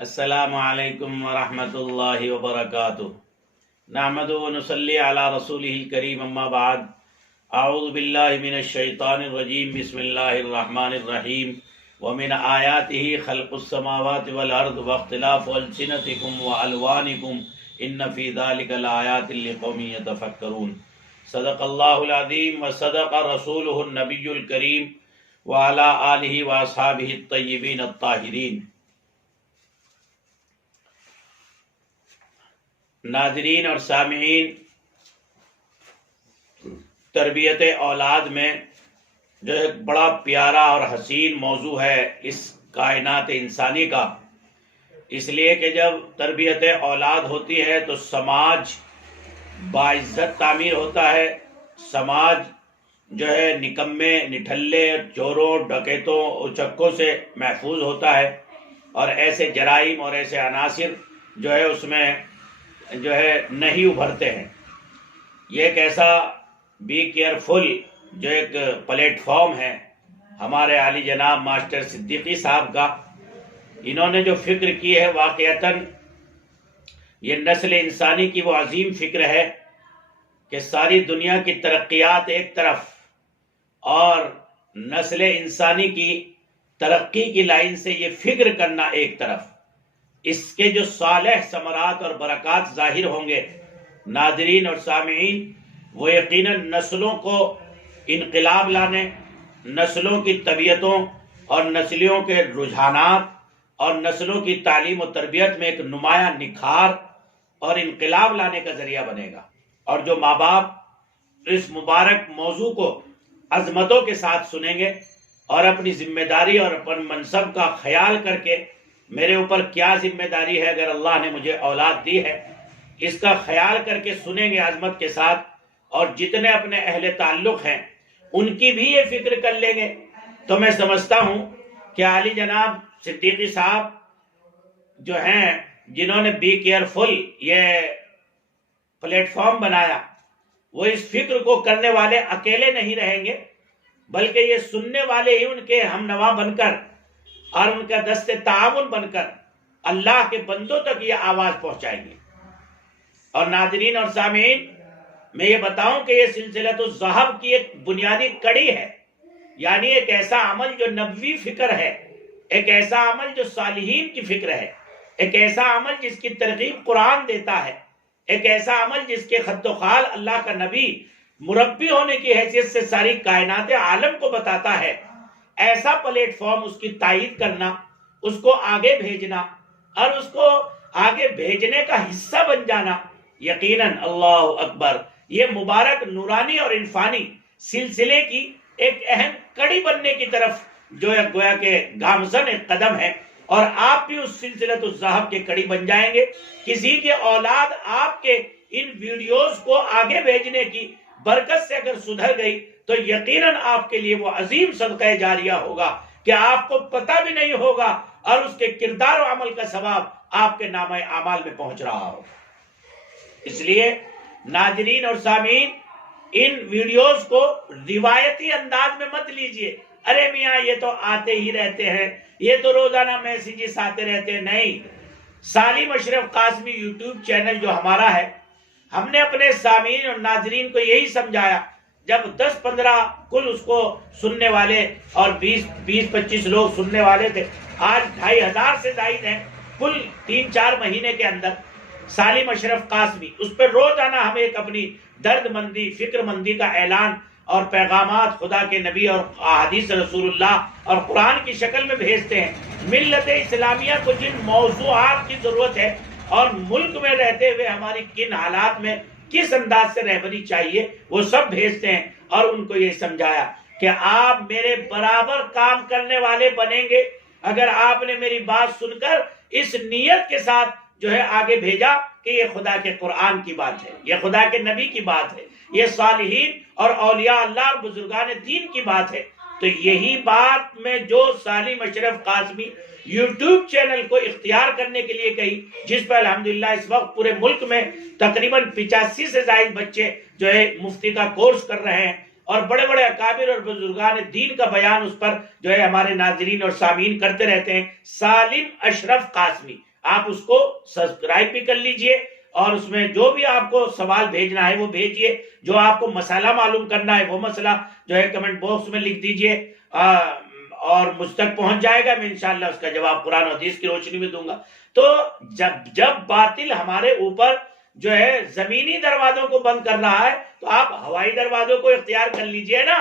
السلام علیکم ورحمۃ اللہ وبرکاتہ۔ نحمد و نصلی علی رسولہ الکریم، اما بعد، اعوذ باللہ من الشیطان الرجیم، بسم اللہ الرحمن الرحیم۔ ومن آیاتہ خلق السماوات والارض واختلاف السنتکم والوانکم ان فی ذلک لآیات لقوم یتفکرون۔ صدق اللہ العظیم وصدق رسولہ النبی الکریم وعلی آلہ واصحابہ الطیبین الطاہرین۔ ناظرین اور سامعین، تربیت اولاد میں جو ایک بڑا پیارا اور حسین موضوع ہے اس کائنات انسانی کا، اس لیے کہ جب تربیت اولاد ہوتی ہے تو سماج باعزت تعمیر ہوتا ہے، سماج جو ہے نکمے، نٹھلے، چوروں، ڈکیتوں، اچکوں سے محفوظ ہوتا ہے، اور ایسے جرائم اور ایسے عناصر جو ہے اس میں جو ہے نہیں ابھرتے ہیں۔ یہ ایک ایسا بی کیئرفل جو ایک پلیٹ فارم ہے ہمارے عالی جناب ماسٹر صدیقی صاحب کا، انہوں نے جو فکر کی ہے واقعتاً یہ نسل انسانی کی وہ عظیم فکر ہے کہ ساری دنیا کی ترقیات ایک طرف اور نسل انسانی کی ترقی کی لائن سے یہ فکر کرنا ایک طرف، اس کے جو صالح ثمرات اور برکات ظاہر ہوں گے ناظرین اور سامعین، وہ یقیناً نسلوں کو انقلاب لانے، نسلوں کی طبیعتوں اور نسلوں کے رجحانات اور نسلوں کی تعلیم و تربیت میں ایک نمایاں نکھار اور انقلاب لانے کا ذریعہ بنے گا۔ اور جو ماں باپ اس مبارک موضوع کو عظمتوں کے ساتھ سنیں گے اور اپنی ذمہ داری اور اپن منصب کا خیال کر کے، میرے اوپر کیا ذمہ داری ہے اگر اللہ نے مجھے اولاد دی ہے، اس کا خیال کر کے سنیں گے عظمت کے ساتھ، اور جتنے اپنے اہل تعلق ہیں ان کی بھی یہ فکر کر لیں گے، تو میں سمجھتا ہوں کہ عالی جناب صدیقی صاحب جو ہیں، جنہوں نے بی کیئرفل یہ پلیٹ فارم بنایا، وہ اس فکر کو کرنے والے اکیلے نہیں رہیں گے، بلکہ یہ سننے والے ہی ان کے ہم نوا بن کر اور ان کا دست تعاون بن کر اللہ کے بندوں تک یہ آواز پہنچائیں گے۔ اور ناظرین اور سامعین، میں یہ بتاؤں کہ یہ سلسلۃ الذہب کی ایک بنیادی کڑی ہے، یعنی ایک ایسا عمل جو نبوی فکر ہے، ایک ایسا عمل جو صالحین کی فکر ہے، ایک ایسا عمل جس کی ترغیب قرآن دیتا ہے، ایک ایسا عمل جس کے خط و خال اللہ کا نبی مربی ہونے کی حیثیت سے ساری کائنات عالم کو بتاتا ہے۔ ایسا پلیٹ فارم، اس کی تائید کرنا، اس کو آگے بھیجنا اور اس کو آگے بھیجنے کا حصہ بن جانا، یقیناً اللہ اکبر، یہ مبارک نورانی اور عرفانی سلسلے کی ایک اہم کڑی بننے کی طرف جو ہے گویا کہ گامزن ایک قدم ہے، اور آپ بھی اس سلسلۃ الذہب کے کڑی بن جائیں گے۔ کسی کے اولاد آپ کے ان ویڈیوز کو آگے بھیجنے کی برکت سے اگر سدھر گئی تو یقیناً آپ کے لیے وہ عظیم صدقہ جاریہ ہوگا کہ آپ کو پتہ بھی نہیں ہوگا، اور اس کے کردار و عمل کا ثواب آپ کے نامہ اعمال میں پہنچ رہا ہوگا۔ اس لیے ناظرین اور سامعین، ان ویڈیوز کو روایتی انداز میں مت لیجئے، ارے میاں یہ تو آتے ہی رہتے ہیں، یہ تو روزانہ میسیجز آتے رہتے ہیں۔ نہیں، سالم اشرف قاسمی یوٹیوب چینل جو ہمارا ہے، ہم نے اپنے سامعین اور ناظرین کو یہی سمجھایا، جب 10-15 کل اس کو سننے والے اور 20-25 لوگ سننے والے تھے، آج 2500 سے زائد ہیں کل 3-4 مہینے کے اندر۔ سالم اشرف قاسمی، اس پر روزانہ ہم ایک اپنی درد مندی، فکر مندی کا اعلان اور پیغامات خدا کے نبی اور احادیث رسول اللہ اور قرآن کی شکل میں بھیجتے ہیں۔ ملت اسلامیہ کو جن موضوعات کی ضرورت ہے اور ملک میں رہتے ہوئے ہماری کن حالات میں کس انداز سے رہبری چاہیے، وہ سب بھیجتے ہیں، اور ان کو یہ سمجھایا کہ آپ میرے برابر کام کرنے والے بنیں گے اگر آپ نے میری بات سن کر اس نیت کے ساتھ جو ہے آگے بھیجا کہ یہ خدا کے قرآن کی بات ہے، یہ خدا کے نبی کی بات ہے، یہ صالحین اور اولیاء اللہ اور بزرگان دین کی بات ہے۔ تو یہی بات میں جو سالم اشرف قاسمی یوٹیوب چینل کو اختیار کرنے کے لیے کہی، جس پر الحمدللہ اس وقت پورے ملک میں تقریباً 85 سے زائد بچے جو ہے مفتی کا کورس کر رہے ہیں، اور بڑے بڑے اکابر اور بزرگان دین کا بیان اس پر جو ہے ہمارے ناظرین اور سامعین کرتے رہتے ہیں۔ سالم اشرف قاسمی، آپ اس کو سبسکرائب بھی کر لیجئے اور اس میں جو بھی آپ کو سوال بھیجنا ہے وہ بھیجئے، جو آپ کو مسئلہ معلوم کرنا ہے وہ مسئلہ جو ہے کمنٹ باکس میں لکھ دیجئے اور مجھ تک پہنچ جائے گا، میں انشاءاللہ اس کا جواب قرآن و حدیث کی روشنی میں دوں گا۔ تو جب باطل ہمارے اوپر جو ہے زمینی دروازوں کو بند کر رہا ہے تو آپ ہوائی دروازوں کو اختیار کر لیجئے نا۔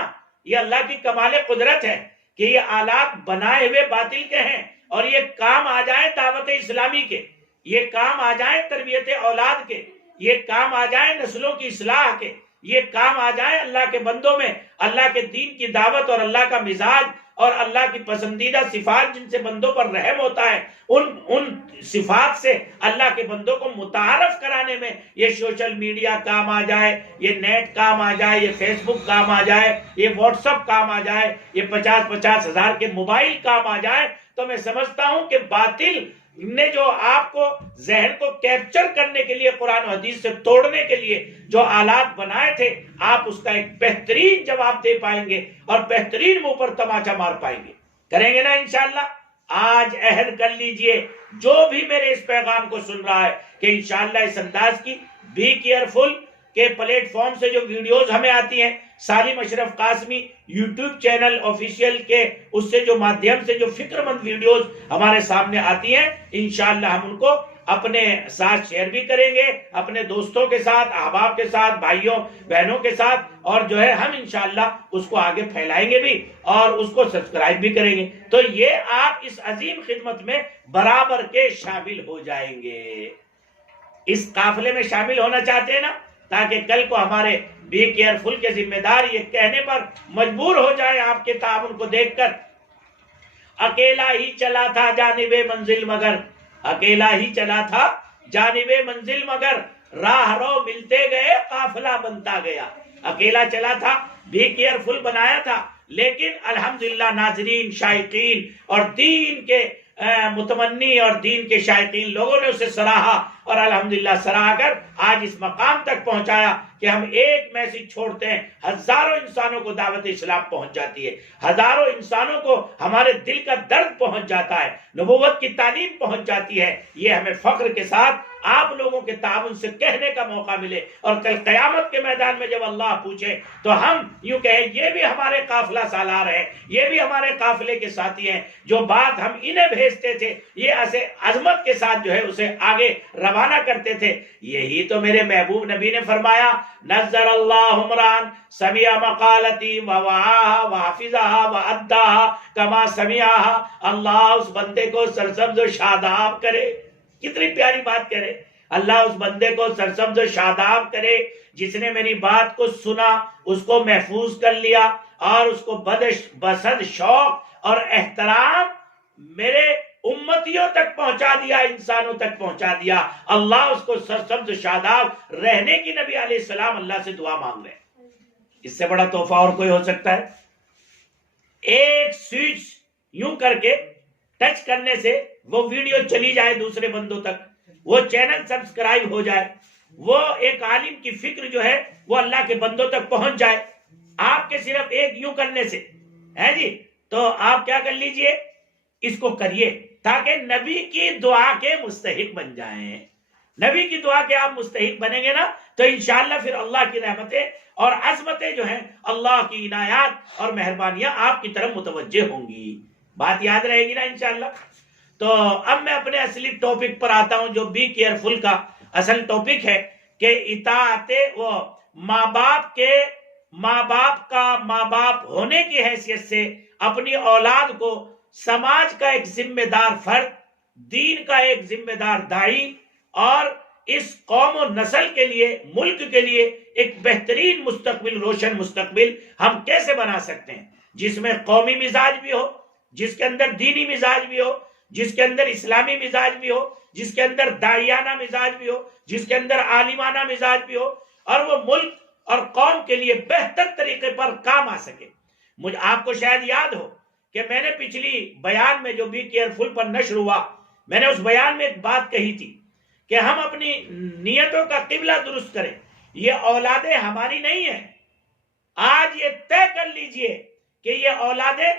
یہ اللہ کی کمال قدرت ہے کہ یہ آلات بنائے ہوئے باطل کے ہیں اور یہ کام آ جائیں دعوت اسلامی کے، یہ کام آ جائیں تربیت اولاد کے، یہ کام آ جائیں نسلوں کی اصلاح کے، یہ کام آ جائیں اللہ کے بندوں میں اللہ کے دین کی دعوت اور اللہ کا مزاج اور اللہ کی پسندیدہ صفات جن سے بندوں پر رحم ہوتا ہے ان صفات سے اللہ کے بندوں کو متعارف کرانے میں یہ سوشل میڈیا کام آ جائے، یہ نیٹ کام آ جائے، یہ فیس بک کام آ جائے، یہ واٹس ایپ کام آ جائے، یہ 50 ہزار کے موبائل کام آ جائے، تو میں سمجھتا ہوں کہ باطل نے جو آپ کو ذہن کو کیپچر کرنے کے لیے قرآن و حدیث سے توڑنے کے لیے جو آلات بنائے تھے، آپ اس کا ایک بہترین جواب دے پائیں گے اور بہترین منہ پر تماچا مار پائیں گے۔ کریں گے نا انشاءاللہ؟ آج عہد کر لیجئے جو بھی میرے اس پیغام کو سن رہا ہے کہ انشاءاللہ اس انداز کی بی کیئرفل کے پلیٹ فارم سے جو ویڈیوز ہمیں آتی ہیں، سالم اشرف قاسمی یوٹیوب چینل آفیشیل کے اس سے جو مادھیم سے جو فکر مند ویڈیوز ہمارے سامنے آتی ہیں، انشاءاللہ ہم ان کو اپنے ساتھ شیئر بھی کریں گے، اپنے دوستوں کے ساتھ، احباب کے ساتھ، بھائیوں بہنوں کے ساتھ، اور جو ہے ہم انشاءاللہ اس کو آگے پھیلائیں گے بھی اور اس کو سبسکرائب بھی کریں گے۔ تو یہ آپ اس عظیم خدمت میں برابر کے شامل ہو جائیں گے۔ اس قافلے میں شامل ہونا چاہتے ہیں نا، تاکہ کل کو ہمارے بی کیئرفل کے ذمہ دار یہ کہنے پر مجبور ہو جائے آپ کے تعاون کو دیکھ کر، اکیلا ہی چلا تھا جانب منزل مگر، اکیلا ہی چلا تھا جانب منزل مگر، راہ رو ملتے گئے قافلہ بنتا گیا۔ اکیلا چلا تھا، بی کیئرفل بنایا تھا، لیکن الحمدللہ ناظرین، شائقین اور دین کے متمنی اور دین کے شائقین لوگوں نے اسے سراہا اور الحمدللہ سراہ کر آج اس مقام تک پہنچایا کہ ہم ایک میسج چھوڑتے ہیں، ہزاروں انسانوں کو دعوت اسلام پہنچ جاتی ہے، ہزاروں انسانوں کو ہمارے دل کا درد پہنچ جاتا ہے، نبوت کی تعلیم پہنچ جاتی ہے۔ یہ ہمیں فخر کے ساتھ آپ لوگوں کے تعاون سے کہنے کا موقع ملے، اور کل قیامت کے میدان میں جب اللہ پوچھے تو ہم یوں کہیں یہ بھی ہمارے قافلہ سالار ہیں، یہ بھی ہمارے قافلے کے ساتھی ہیں، جو بات ہم انہیں بھیجتے تھے یہ ایسے عظمت کے ساتھ جو ہے اسے آگے روانہ کرتے تھے۔ یہی تو میرے محبوب نبی نے فرمایا، نظر اللہ عمران سمع مقالتی ووعاها وحفظها واداها کما سمعها، اللہ اس بندے کو سرسبز و شاداب کرے۔ کتنی پیاری بات کرے، اللہ اس بندے کو سرسبز و شاداب کرے جس نے میری بات کو سنا، اس کو محفوظ کر لیا اور اس کو بسد شوق اور احترام میرے امتیوں تک پہنچا دیا، انسانوں تک پہنچا دیا۔ اللہ اس کو سرسبز و شاداب رہنے کی نبی علیہ السلام اللہ سے دعا مانگ رہے ہیں۔ اس سے بڑا تحفہ اور کوئی ہو سکتا ہے؟ ایک سوئچ یوں کر کے ٹچ کرنے سے وہ ویڈیو چلی جائے دوسرے بندوں تک، وہ چینل سبسکرائب ہو جائے، وہ ایک عالم کی فکر جو ہے وہ اللہ کے بندوں تک پہنچ جائے آپ کے صرف ایک یوں کرنے سے، ہے جی۔ تو آپ کیا کر لیجئے، اس کو کریے تاکہ نبی کی دعا کے مستحق بن جائیں۔ نبی کی دعا کے آپ مستحق بنیں گے نا تو انشاءاللہ پھر اللہ کی رحمتیں اور عظمتیں جو ہیں، اللہ کی عنایات اور مہربانیاں آپ کی طرف متوجہ ہوں گی۔ بات یاد رہے گی نا انشاءاللہ؟ تو اب میں اپنے اصلی ٹاپک پر آتا ہوں، جو بی کیئرفل کا اصل ٹاپک ہے کہ اطاعت و ماں باپ ہونے کی حیثیت سے اپنی اولاد کو سماج کا ایک ذمہ دار فرد، دین کا ایک ذمہ دار داعی اور اس قوم و نسل کے لیے، ملک کے لیے ایک بہترین مستقبل، روشن مستقبل ہم کیسے بنا سکتے ہیں، جس میں قومی مزاج بھی ہو، جس کے اندر دینی مزاج بھی ہو، جس کے اندر اسلامی مزاج بھی ہو، جس کے اندر داعیانہ مزاج بھی ہو، جس کے اندر عالمانہ مزاج بھی ہو، اور وہ ملک اور قوم کے لیے بہتر طریقے پر کام آ سکے۔ آپ کو شاید یاد ہو کہ میں نے پچھلی بیان میں جو بی کیئرفل پر نشر ہوا، میں نے اس بیان میں ایک بات کہی تھی کہ ہم اپنی نیتوں کا قبلہ درست کریں۔ یہ اولادیں ہماری نہیں ہیں۔ آج یہ طے کر لیجئے کہ یہ اولادیں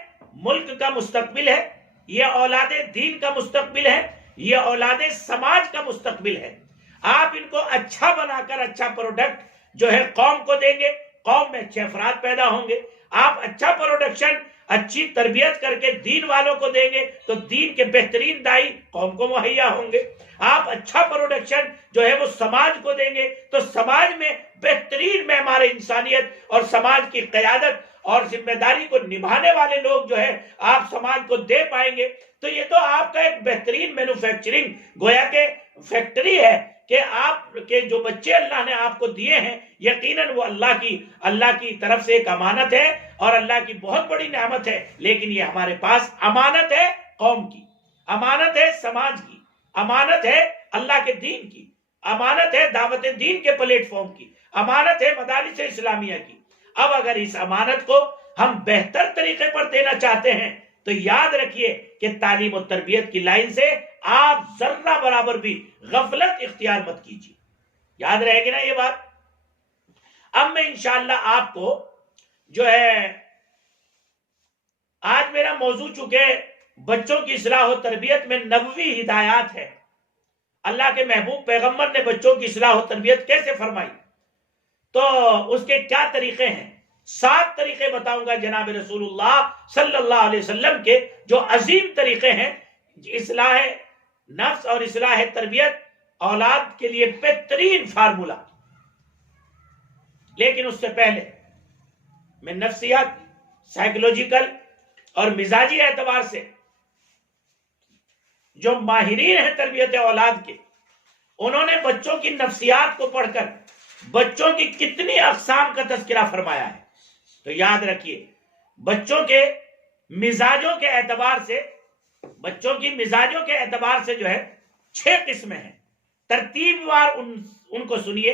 ملک کا مستقبل ہے، یہ اولادیں دین کا مستقبل ہے، یہ اولادیں سماج کا مستقبل ہے. آپ ان کو اچھا بنا کر اچھا پروڈکٹ جو ہے قوم کو دیں گے، قوم میں اچھے افراد پیدا ہوں گے. آپ اچھا پروڈکشن اچھی تربیت کر کے دین والوں کو دیں گے تو دین کے بہترین دائی قوم کو مہیا ہوں گے. آپ اچھا پروڈکشن جو ہے وہ سماج کو دیں گے تو سماج میں بہترین معمار انسانیت اور سماج کی قیادت اور ذمہ داری کو نبھانے والے لوگ جو ہے آپ سماج کو دے پائیں گے. تو یہ تو آپ کا ایک بہترین مینوفیکچرنگ گویا کہ فیکٹری ہے کہ آپ کے جو بچے اللہ نے آپ کو دیے ہیں یقیناً وہ اللہ کی طرف سے ایک امانت ہے اور اللہ کی بہت بڑی نعمت ہے. لیکن یہ ہمارے پاس امانت ہے قوم کی، امانت ہے سماج کی، امانت ہے اللہ کے دین کی، امانت ہے دعوت دین کے پلیٹ فارم کی، امانت ہے مدارس اسلامیہ کی. اب اگر اس امانت کو ہم بہتر طریقے پر دینا چاہتے ہیں تو یاد رکھیے کہ تعلیم و تربیت کی لائن سے آپ ذرہ برابر بھی غفلت اختیار مت کیجیے. یاد رہے گی نا یہ بات؟ اب میں انشاءاللہ آپ کو جو ہے آج میرا موضوع چونکہ بچوں کی اصلاح و تربیت میں نبوی ہدایات ہے، اللہ کے محبوب پیغمبر نے بچوں کی اصلاح و تربیت کیسے فرمائی تو اس کے کیا طریقے ہیں. 7 طریقے بتاؤں گا جناب رسول اللہ صلی اللہ علیہ وسلم کے جو عظیم طریقے ہیں اصلاح نفس اور اصلاح تربیت اولاد کے لیے بہترین فارمولا. لیکن اس سے پہلے میں نفسیات، سائیکولوجیکل اور مزاجی اعتبار سے جو ماہرین ہیں تربیت اولاد کے، انہوں نے بچوں کی نفسیات کو پڑھ کر بچوں کی کتنی اقسام کا تذکرہ فرمایا ہے. تو یاد رکھیے بچوں کے مزاجوں کے اعتبار سے جو ہے 6 قسمیں ہیں. ترتیب وار ان کو سنیے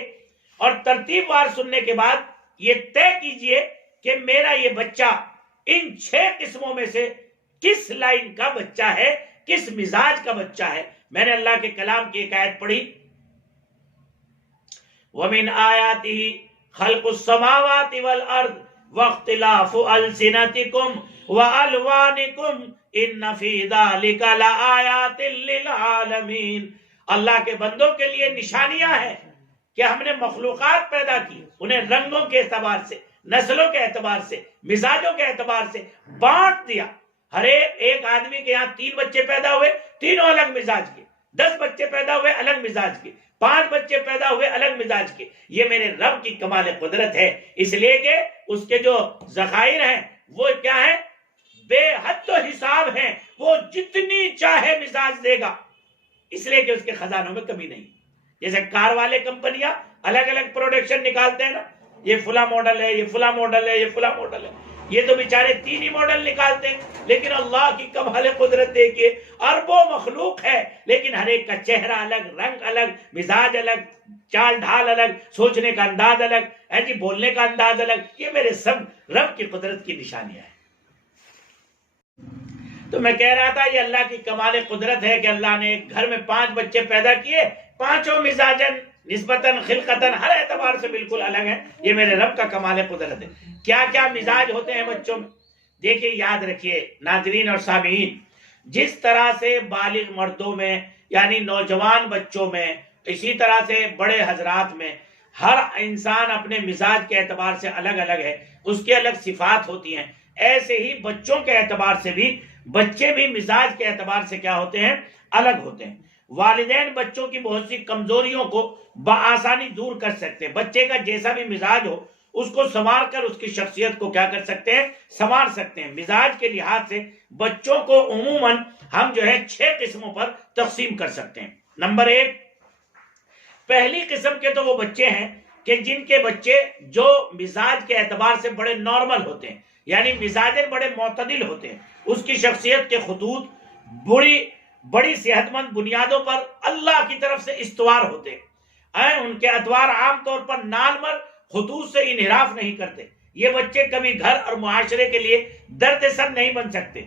اور ترتیب وار سننے کے بعد یہ طے کیجئے کہ میرا یہ بچہ ان 6 قسموں میں سے کس لائن کا بچہ ہے، کس مزاج کا بچہ ہے. میں نے اللہ کے کلام کی ایک آیت پڑھی، وَمِنْ آيَاتِهِ خَلْقُ السَّمَاوَاتِ وَالْأَرْضِ وَاخْتِلَافُ أَلْسِنَتِكُمْ وَأَلْوَانِكُمْ إِنَّ فِي ذَلِكَ لَآيَاتٍ لِلْعَالَمِينَ. اللہ کے بندوں کے لیے نشانیاں ہیں کہ ہم نے مخلوقات پیدا کی، انہیں رنگوں کے اعتبار سے، نسلوں کے اعتبار سے، مزاجوں کے اعتبار سے بانٹ دیا. ہر ایک آدمی کے یہاں 3 بچے پیدا ہوئے، تینوں الگ مزاج کے. 10 بچے پیدا ہوئے الگ مزاج کے. 5 بچے پیدا ہوئے الگ مزاج کے. یہ میرے رب کی کمال قدرت ہے، اس لیے کہ اس کے جو ذخائر ہیں وہ کیا ہیں؟ بے حد و حساب ہیں. وہ جتنی چاہے مزاج دے گا، اس لیے کہ اس کے خزانوں میں کمی نہیں. جیسے کار والے کمپنیاں الگ الگ پروڈکشن نکالتے ہیں نا، یہ فلاں ماڈل ہے، یہ فلاں ماڈل ہے، یہ فلاں ماڈل ہے. یہ تو بیچارے 3 ہی ماڈل نکالتے ہیں، لیکن اللہ کی کمال قدرت دیکھیے اربوں مخلوق ہے، لیکن ہر ایک کا چہرہ الگ، رنگ الگ، مزاج الگ، چال ڈھال الگ، سوچنے کا انداز الگ، بولنے کا انداز الگ. یہ میرے سب رب کی قدرت کی نشانیاں ہیں. تو میں کہہ رہا تھا یہ اللہ کی کمال قدرت ہے کہ اللہ نے ایک گھر میں 5 بچے پیدا کیے، 5 مزاجن نسبتاً خلقتاً ہر اعتبار سے بالکل الگ ہیں. یہ میرے رب کا کمال قدرت ہے. کیا کیا مزاج ہوتے ہیں بچوں میں؟ دیکھیے یاد رکھیے ناظرین اور سامعین، جس طرح سے بالغ مردوں میں یعنی نوجوان بچوں میں، اسی طرح سے بڑے حضرات میں ہر انسان اپنے مزاج کے اعتبار سے الگ الگ ہے، اس کے الگ صفات ہوتی ہیں. ایسے ہی بچوں کے اعتبار سے بھی بچے بھی مزاج کے اعتبار سے کیا ہوتے ہیں؟ الگ ہوتے ہیں. والدین بچوں کی بہت سی کمزوریوں کو بآسانی دور کر سکتے ہیں. بچے کا جیسا بھی مزاج ہو اس کو سنوار کر اس کی شخصیت کو کیا کر سکتے ہیں؟ سنوار سکتے ہیں. مزاج کے لحاظ سے بچوں کو عموماً ہم جو ہے 6 قسموں پر تقسیم کر سکتے ہیں. نمبر 1، پہلی قسم کے تو وہ بچے ہیں کہ جن کے بچے جو مزاج کے اعتبار سے بڑے نارمل ہوتے ہیں، یعنی مزاجیں بڑے معتدل ہوتے ہیں، اس کی شخصیت کے خطوط بڑی صحت مند بنیادوں پر اللہ کی طرف سے استوار ہوتے ہیں. ان کے ادوار عام طور پر نارمل خطوط سے انحراف نہیں کرتے. یہ بچے کبھی گھر اور معاشرے کے لیے درد سر نہیں بن سکتے،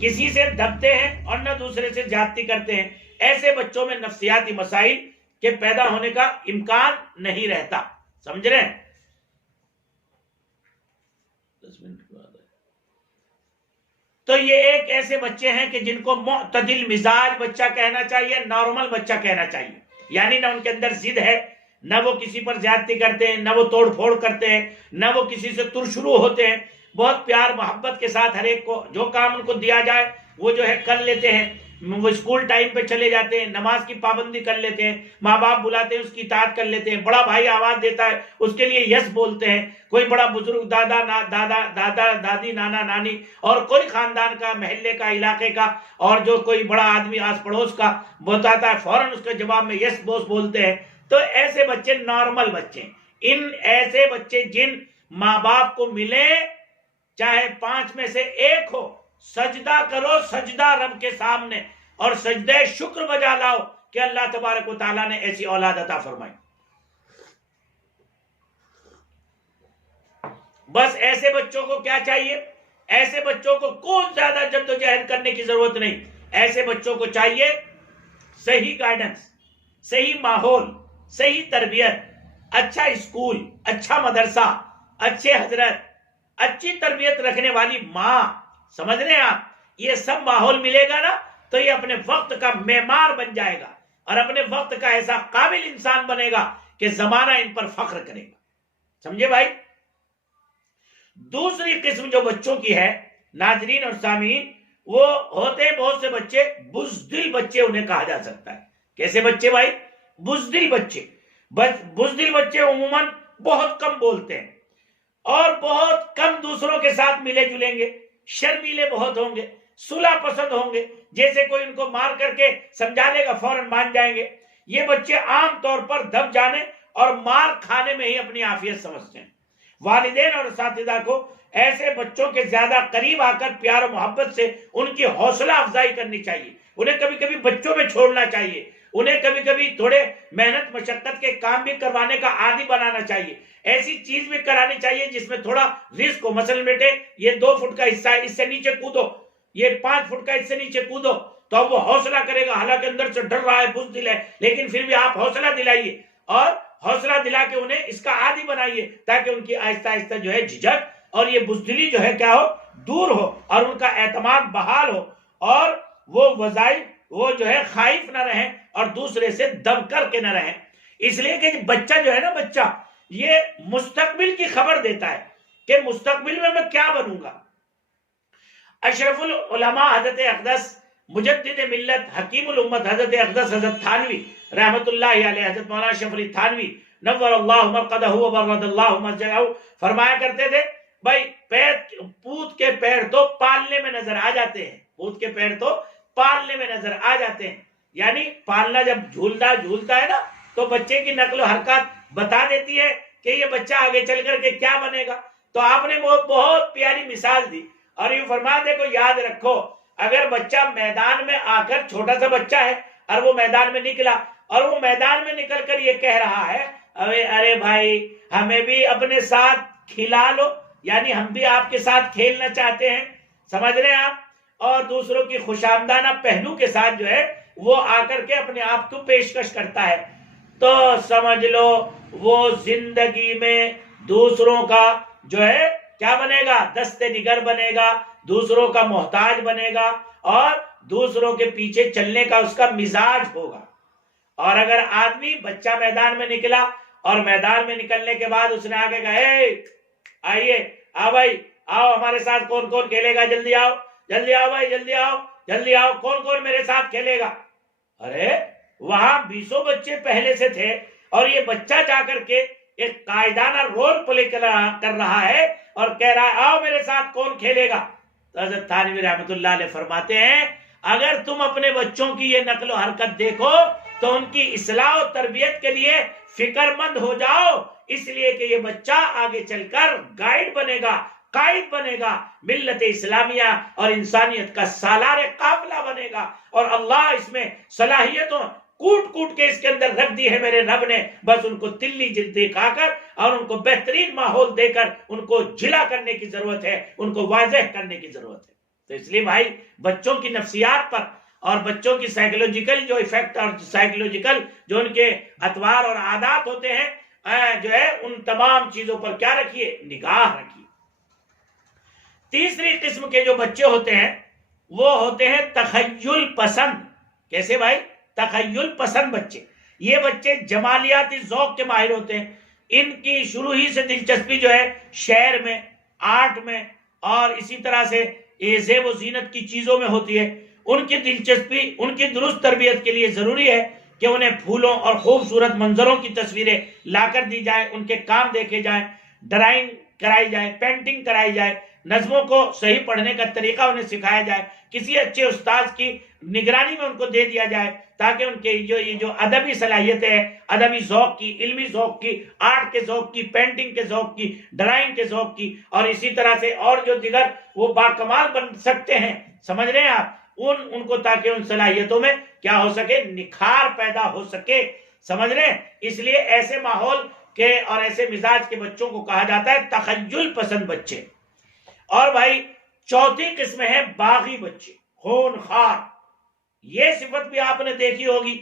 کسی سے دبتے ہیں اور نہ دوسرے سے زیادتی کرتے ہیں. ایسے بچوں میں نفسیاتی مسائل کے پیدا ہونے کا امکان نہیں رہتا. سمجھ رہے ہیں؟ 10 منٹ بعد تو یہ ایک ایسے بچے ہیں کہ جن کو معتدل مزاج بچہ کہنا چاہیے، نارمل بچہ کہنا چاہیے، یعنی نہ ان کے اندر ضد ہے، نہ وہ کسی پر زیادتی کرتے ہیں، نہ وہ توڑ پھوڑ کرتے ہیں، نہ وہ کسی سے ترشرو ہوتے ہیں، بہت پیار محبت کے ساتھ ہر ایک کو جو کام ان کو دیا جائے وہ جو ہے کر لیتے ہیں، وہ اسکول ٹائم پہ چلے جاتے ہیں، نماز کی پابندی کر لیتے ہیں، ماں باپ بلاتے ہیں اس کی اطاعت کر لیتے ہیں، بڑا بھائی آواز دیتا ہے اس کے لیے یس بولتے ہیں، کوئی بڑا بزرگ دادا دادی نانا نانی اور کوئی خاندان کا، محلے کا، علاقے کا، اور جو کوئی بڑا آدمی آس پڑوس کا بتاتا ہے فوراً اس کے جواب میں یس بوس بولتے ہیں۔ تو ایسے بچے نارمل بچے، ان ایسے بچے جن ماں باپ کو ملے چاہے 5 میں سے 1 ہو، سجدہ کرو، سجدہ رب کے سامنے اور سجدہ شکر بجا لاؤ کہ اللہ تبارک و تعالیٰ نے ایسی اولاد عطا فرمائی۔ بس ایسے بچوں کو کیا چاہیے؟ ایسے بچوں کو کوئی زیادہ جدوجہد کرنے کی ضرورت نہیں، ایسے بچوں کو چاہیے صحیح گائیڈنس، صحیح ماحول، صحیح تربیت، اچھا اسکول، اچھا مدرسہ، اچھے حضرت، اچھی تربیت رکھنے والی ماں، سمجھ رہے ہیں آپ؟ یہ سب ماحول ملے گا نا تو یہ اپنے وقت کا معمار بن جائے گا اور اپنے وقت کا ایسا قابل انسان بنے گا کہ زمانہ ان پر فخر کرے گا۔ سمجھے بھائی؟ دوسری قسم جو بچوں کی ہے ناظرین اور سامعین، وہ ہوتے ہیں بہت سے بچے بزدل بچے انہیں کہا جا سکتا ہے۔ کیسے بچے بھائی؟ بزدل بچے۔ بزدل بچے عموماً بہت کم بولتے ہیں اور بہت کم دوسروں کے ساتھ ملے جلیں گے، شرمیلے بہت ہوں گے، صلح پسند ہوں گے، جیسے کوئی ان کو مار کر کے سمجھا دے گا فوراً مان جائیں گے۔ یہ بچے عام طور پر دب جانے اور مار کھانے میں ہی اپنی عافیت سمجھتے ہیں۔ والدین اور اساتذہ کو ایسے بچوں کے زیادہ قریب آ کر پیار و محبت سے ان کی حوصلہ افزائی کرنی چاہیے، انہیں کبھی کبھی بچوں میں چھوڑنا چاہیے، انہیں کبھی کبھی تھوڑے محنت مشقت کے کام بھی کروانے کا عادی بنانا چاہیے، ایسی چیز بھی کرانی چاہیے جس میں تھوڑا رسک ہو۔ مثلا بیٹے یہ 2 فٹ کا حصہ ہے، اس سے نیچے کودو، یہ 5 فٹ کا اس سے نیچے کودو، تو اب وہ حوصلہ کرے گا، حالانکہ اندر سے ڈر رہا ہے، بزدل ہے، لیکن پھر بھی آپ حوصلہ دلائیے اور حوصلہ دلا کے انہیں اس کا عادی بنائیے تاکہ ان کی آہستہ آہستہ جو ہے جھجک اور یہ بزدلی جو ہے کیا ہو، دور ہو اور ان کا اعتماد بحال ہو اور وہ وظائف وہ جو ہے خائف نہ رہیں اور دوسرے سے دب کر کے نہ رہیں۔ اس لیے کہ بچہ جو ہے نا، بچہ یہ مستقبل کی خبر دیتا ہے کہ مستقبل میں کیا بنوں گا۔ اشرف العلماء حضرت اقدس مجدد ملت حکیم الامت حضرت اقدس حضرت تھانوی رحمت اللہ علیہ، حضرت مولانا اشرف علی تھانوی نور اللہ مرقدہ وبرد اللہ مسجدہ فرمایا کرتے تھے، بھائی پوت کے پیر تو پالنے میں نظر آ جاتے ہیں، پوت کے پیر تو پالنے میں نظر آ جاتے ہیں، یعنی پالنا جب جھولتا ہے نا تو بچے کی نقل و حرکات بتا دیتی ہے کہ یہ بچہ آگے چل کر کے کیا بنے گا۔ تو آپ نے وہ بہت پیاری مثال دی اور یہ فرما دے کو یاد رکھو، اگر بچہ میدان میں آ کر، چھوٹا سا بچہ ہے اور وہ میدان میں نکلا اور وہ میدان میں نکل کر یہ کہہ رہا ہے ارے بھائی ہمیں بھی اپنے ساتھ کھلا لو، یعنی ہم بھی آپ کے ساتھ کھیلنا چاہتے ہیں، سمجھ رہے ہیں آپ، اور دوسروں کی خوشامدانہ پہلو کے ساتھ جو ہے وہ آ کر کے اپنے آپ کو پیشکش کرتا ہے، تو سمجھ لو وہ زندگی میں دوسروں کا جو ہے کیا بنے گا، دست نگر بنے گا، دوسروں کا محتاج بنے گا اور دوسروں کے پیچھے چلنے کا اس کا مزاج ہوگا۔ اور اگر آدمی بچہ میدان میں نکلا اور میدان میں نکلنے کے بعد اس نے آگے کہا آئیے آؤ بھائی آؤ ہمارے ساتھ کون کون کھیلے گا، جلدی آؤ جلدی آؤ بھائی جلدی آؤ جلدی آؤ، کون کون میرے ساتھ کھیلے گا، ارے وہاں 20 بچے پہلے سے تھے اور یہ بچہ جا کر کے ایک قائدانہ رول پلے کر رہا ہے اور کہہ رہا ہے آؤ میرے ساتھ کون کھیلے گا۔ تو حضرت تھانوی رحمت اللہ علیہ فرماتے ہیں اگر تم اپنے بچوں کی یہ نقل و حرکت دیکھو تو ان کی اصلاح و تربیت کے لیے فکر مند ہو جاؤ، اس لیے کہ یہ بچہ آگے چل کر گائیڈ بنے گا، قائد بنے گا، ملت اسلامیہ اور انسانیت کا سالار قافلہ بنے گا، اور اللہ اس میں صلاحیتوں کوٹ کوٹ کے اس کے اندر رکھ دی ہے میرے رب نے، بس ان کو تلی جلد دکھا کر اور ان کو بہترین ماحول دے کر ان کو جلا کرنے کی ضرورت ہے، ان کو واضح کرنے کی ضرورت ہے۔ تو اس لیے بھائی بچوں کی نفسیات پر اور بچوں کی سائیکولوجیکل جو ایفیکٹ اور سائیکولوجیکل جو ان کے اطوار اور عادات ہوتے ہیں جو ہے ان تمام چیزوں پر کیا رکھیے، نگاہ رکھیے۔ تیسری قسم کے جو بچے ہوتے ہیں وہ ہوتے ہیں تخیل پسند. کیسے بھائی؟ تخیل پسند بچے. یہ بچے جمالیاتی ذوق کے ماہر ہوتے ہیں. ان کی شروع ہی سے دلچسپی جو ہے شعر میں، آرٹ میں اور اسی طرح سے زیب و زینت کی چیزوں میں ہوتی ہے. ان کی دلچسپی ان کی درست تربیت کے لیے ضروری ہے کہ انہیں پھولوں اور خوبصورت منظروں کی تصویریں لا کر دی جائیں، ان کے کام دیکھے جائیں، ڈرائنگ کرائی جائے، پینٹنگ کرائی جائے، نظموں کو صحیح پڑھنے کا طریقہ انہیں سکھایا جائے، کسی اچھے استاذ کی نگرانی میں ان کو دے دیا جائے تاکہ ان کے جو ادبی صلاحیتیں ہیں، ادبی ذوق کی، علمی ذوق کی، آرٹ کے ذوق کی، پینٹنگ کے ذوق کی، ڈرائنگ کے ذوق کی اور اسی طرح سے اور جو دیگر وہ باکمال بن سکتے ہیں، سمجھ رہے ہیں آپ، ان کو تاکہ ان صلاحیتوں میں کیا ہو سکے، نکھار پیدا ہو سکے. سمجھ رہے ہیں؟ اس لیے ایسے ماحول کے اور ایسے مزاج کے بچوں کو کہا جاتا ہے تخیل پسند بچے. اور بھائی چوتھی قسم ہے باغی بچے، خونخوار. یہ صفت بھی آپ نے دیکھی ہوگی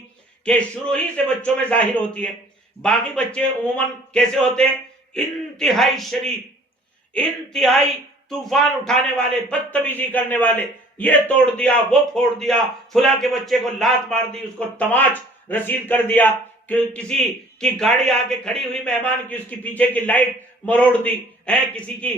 کہ شروع ہی سے بچوں میں ظاہر ہوتی ہے. باغی بچے عموماً کیسے ہوتے ہیں؟ انتہائی شریف، انتہائی طوفان اٹھانے والے، بدتمیزی کرنے والے. یہ توڑ دیا، وہ پھوڑ دیا، فلاں کے بچے کو لات مار دی، اس کو تماچ رسید کر دیا، کسی کی گاڑی آ کے کھڑی ہوئی مہمان کی، اس کی پیچھے کی لائٹ مروڑ دی، کسی کی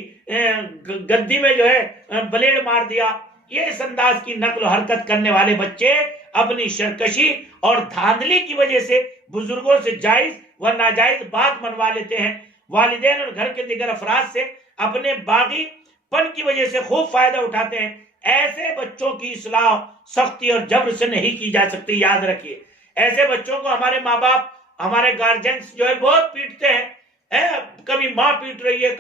گدی میں جو ہے بلیڈ مار دیا. یہ اس انداز کی نقل و حرکت کرنے والے بچے اپنی سرکشی اور دھاندلی کی وجہ سے بزرگوں سے جائز و ناجائز بات منوا لیتے ہیں. والدین اور گھر کے دیگر افراد سے اپنے باغی پن کی وجہ سے خوب فائدہ اٹھاتے ہیں. ایسے بچوں کی اصلاح سختی اور جبر سے نہیں کی جا سکتی. یاد رکھیے، ایسے بچوں کو ہمارے ماں باپ، ہمارے گارجنس جو ہے بہت پیٹتے ہیں. کبھی ماں پیٹ رہی ہے،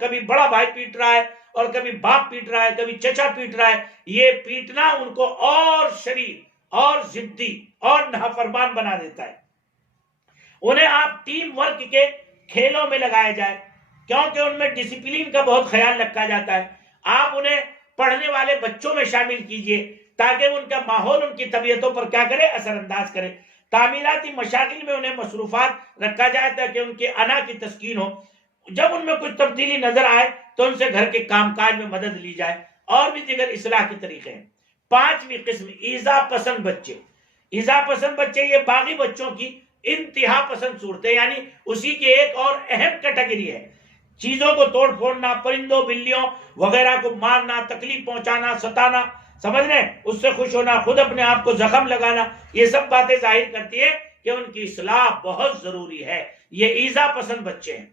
کبھی بڑا بھائی پیٹ رہا ہے، اور کبھی باپ پیٹ رہا ہے، کبھی چچا پیٹ رہا ہے. یہ پیٹنا ان کو اور شریر اور ضدی اور نافرمان بنا دیتا ہے. انہیں آپ ٹیم ورک کے کھیلوں میں لگایا جائے کیونکہ ان میں ڈسپلین کا بہت خیال رکھا جاتا ہے. آپ انہیں پڑھنے والے بچوں میں شامل کیجئے تاکہ ان کا ماحول ان کی طبیعتوں پر کیا کرے، اثر انداز کرے. تعمیراتی مشاغل میں انہیں مصروفات رکھا جائے تاکہ ان کے انا کی تسکین ہو. جب ان میں کچھ تبدیلی نظر آئے تو ان سے گھر کے کام کاج میں مدد لی جائے. اور بھی دیگر اصلاح کے طریقے ہیں. پانچویں قسم ایذا پسند بچے. ایذا پسند بچے یہ باغی بچوں کی انتہا پسند صورتیں، یعنی اسی کی ایک اور اہم کیٹیگری ہے. چیزوں کو توڑ پھوڑنا، پرندوں بلیوں وغیرہ کو مارنا، تکلیف پہنچانا، ستانا، سمجھ رہے ہیں، اس سے خوش ہونا، خود اپنے آپ کو زخم لگانا، یہ سب باتیں ظاہر کرتی ہے کہ ان کی اصلاح بہت ضروری ہے. یہ ایذا پسند بچے ہیں.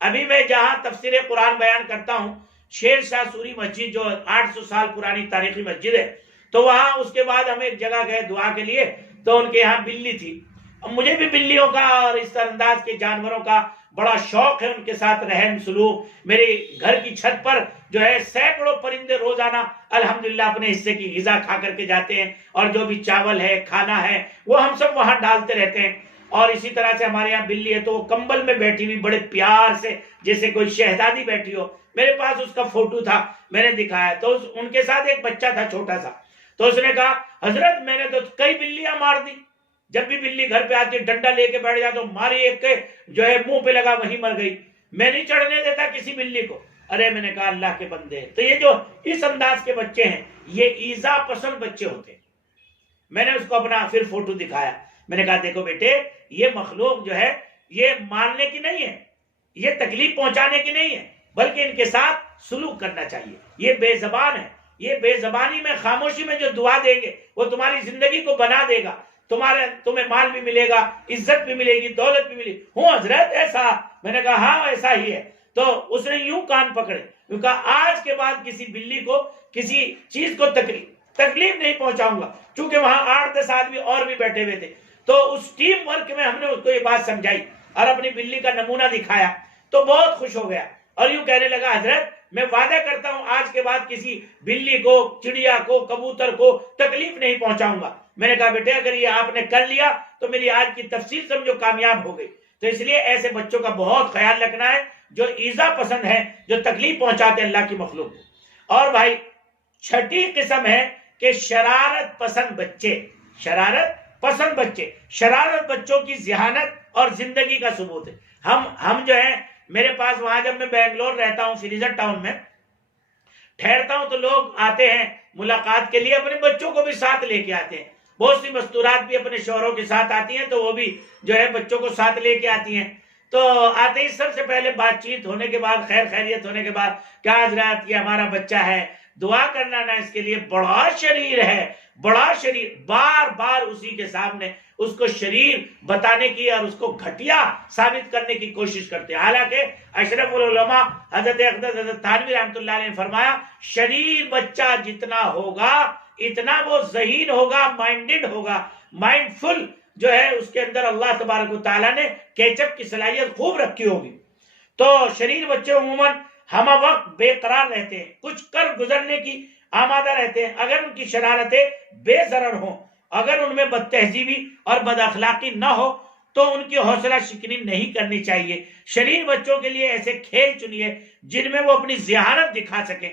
ابھی میں جہاں تفسیر قرآن بیان کرتا ہوں، شیر شاہ سوری مسجد جو 800 سال پرانی تاریخی مسجد ہے، تو وہاں اس کے بعد ہم ایک جگہ گئے دعا کے لیے، تو ان کے یہاں بلی تھی. مجھے بھی بلیوں کا اور اس انداز کے جانوروں کا بڑا شوق ہے، ان کے ساتھ رحم سلوک. میرے گھر کی چھت پر جو ہے سینکڑوں پرندے روزانہ الحمدللہ اپنے حصے کی غذا کھا کر کے جاتے ہیں، اور جو بھی چاول ہے، کھانا ہے، وہ ہم سب وہاں ڈالتے رہتے ہیں. اور اسی طرح سے ہمارے یہاں بلی ہے تو وہ کمبل میں بیٹھی ہوئی بڑے پیار سے جیسے کوئی شہزادی بیٹھی ہو. میرے پاس اس کا فوٹو تھا، میں نے دکھایا. تو ان کے ساتھ ایک بچہ تھا چھوٹا سا، تو اس نے کہا حضرت میں نے تو کئی بلیاں مار دی. جب بھی بلی گھر پہ آتی ڈنڈا لے کے بیٹھ جاتا، ماری ایک کے جو ہے منہ پہ لگا وہیں مر گئی. میں نہیں چڑھنے دیتا کسی بلی کو. ارے میں نے کہا اللہ کے بندے. تو یہ جو اس انداز کے بچے ہیں یہ ایذا پسند بچے ہوتے ہیں. میں نے اس کو اپنا پھر فوٹو دکھایا. میں نے کہا دیکھو بیٹے، یہ مخلوق جو ہے یہ مارنے کی نہیں ہے، یہ تکلیف پہنچانے کی نہیں ہے، بلکہ ان کے ساتھ سلوک کرنا چاہیے. یہ بے زبان ہے. یہ بے زبانی میں، خاموشی میں جو دعا دیں گے وہ تمہاری زندگی کو بنا دے گا. تمہیں مال بھی ملے گا، عزت بھی ملے گی، دولت بھی ملے گی. ہوں حضرت ایسا؟ میں نے کہا ہاں ایسا ہی ہے. تو اس نے یوں کان پکڑے، کہا آج کے بعد کسی بلی کو کسی چیز کو تکلیف نہیں پہنچاؤں گا. چونکہ وہاں 8-10 آدمی اور بھی بیٹھے ہوئے تھے، تو اس ٹیم ورک میں ہم نے اس کو یہ بات سمجھائی اور اپنی بلی کا نمونہ دکھایا تو بہت خوش ہو گیا. اور یوں کہنے لگا حضرت میں وعدہ کرتا ہوں آج کے بعد کسی بلی کو، چڑیا کو، کبوتر کو تکلیف نہیں پہنچاؤں گا. میں نے کہا بیٹے اگر یہ آپ نے کر لیا تو میری آج کی تفسیر سمجھو کامیاب ہو گئی. تو اس لیے ایسے بچوں کا بہت خیال رکھنا ہے جو ایذا پسند ہے، جو تکلیف پہنچاتے ہیں اللہ کی مخلوق. اور بھائی چھٹی قسم ہے کہ شرارت پسند بچے. شرارت پسند بچے. شرارت بچوں کی ذہانت اور زندگی کا ثبوت ہے. ہم جو ہیں، میرے پاس وہاں جب میں بنگلور رہتا ہوں فریزر ٹاؤن میں، ٹھہرتا ہوں تو لوگ آتے ہیں ملاقات کے لیے، اپنے بچوں کو بھی ساتھ لے کے آتے ہیں، بہت سی مستورات بھی اپنے شوہروں کے ساتھ آتی ہیں تو وہ بھی جو ہے بچوں کو ساتھ لے کے آتی ہیں۔ تو آتے ہی سب سے پہلے بات چیت ہونے کے بعد، خیر خیریت ہونے کے بعد، کیا حضرات یہ ہمارا بچہ ہے، دعا کرنا نا اس کے لیے، بڑا شریر ہے، بڑا شریر، بار بار اسی کے سامنے اس کو شریر بتانے کی اور اس کو گھٹیا ثابت کرنے کی کوشش کرتے ہیں۔ حالانکہ اشرف العلماء حضرت اقدس حضرت تھانوی رحمۃ اللہ علیہ نے فرمایا شریر بچہ جتنا ہوگا اتنا وہ ذہین ہوگا، مائنڈڈ ہوگا، مائنڈ فل جو ہے اس کے اندر اللہ تبارک و تعالیٰ نے کیچپ کی صلاحیت خوب رکھی ہوگی۔ تو شریر بچے عموماً ہمہ وقت بے قرار رہتے ہیں، کچھ کر گزرنے کی آمادہ رہتے ہیں، اگر ان کی شرارتیں بے ضرر ہوں، اگر ان میں بد تہذیبی اور بد اخلاقی نہ ہو تو ان کی حوصلہ شکنی نہیں کرنی چاہیے۔ شریر بچوں کے لیے ایسے کھیل چنیے جن میں وہ اپنی ذہانت دکھا سکیں،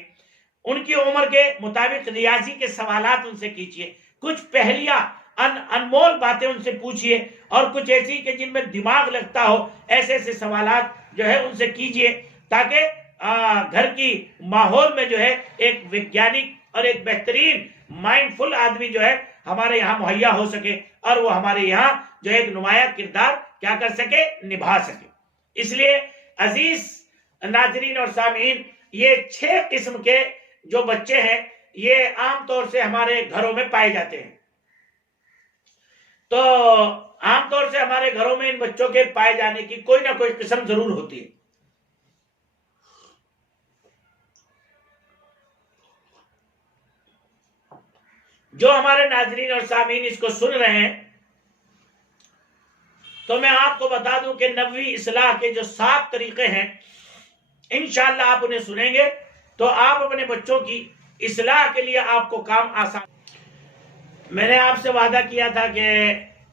ان کی عمر کے مطابق ریاضی کے سوالات ان سے کیجیے، کچھ پہلیاں انمول باتیں ان سے پوچھئے، اور کچھ ایسی کہ جن میں دماغ لگتا ہو ایسے ایسے سوالات جو ہے ان سے کیجیے، تاکہ گھر کی ماحول میں جو ہے ایک ویگیانک اور ایک بہترین مائنڈ فل آدمی جو ہے ہمارے یہاں مہیا ہو سکے، اور وہ ہمارے یہاں جو ایک نمایاں کردار کیا کر سکے، نبھا سکے۔ اس لیے عزیز ناظرین اور سامعین، یہ 6 قسم کے جو بچے ہیں یہ عام طور سے ہمارے گھروں میں پائے جاتے ہیں۔ تو عام طور سے ہمارے گھروں میں ان بچوں کے پائے جانے کی کوئی نہ کوئی قسم ضرور ہوتی ہے۔ جو ہمارے ناظرین اور سامعین اس کو سن رہے ہیں تو میں آپ کو بتا دوں کہ نبوی اصلاح کے جو 7 طریقے ہیں، انشاءاللہ آپ انہیں سنیں گے تو آپ اپنے بچوں کی اصلاح کے لیے آپ کو کام آسان۔ میں نے آپ سے وعدہ کیا تھا کہ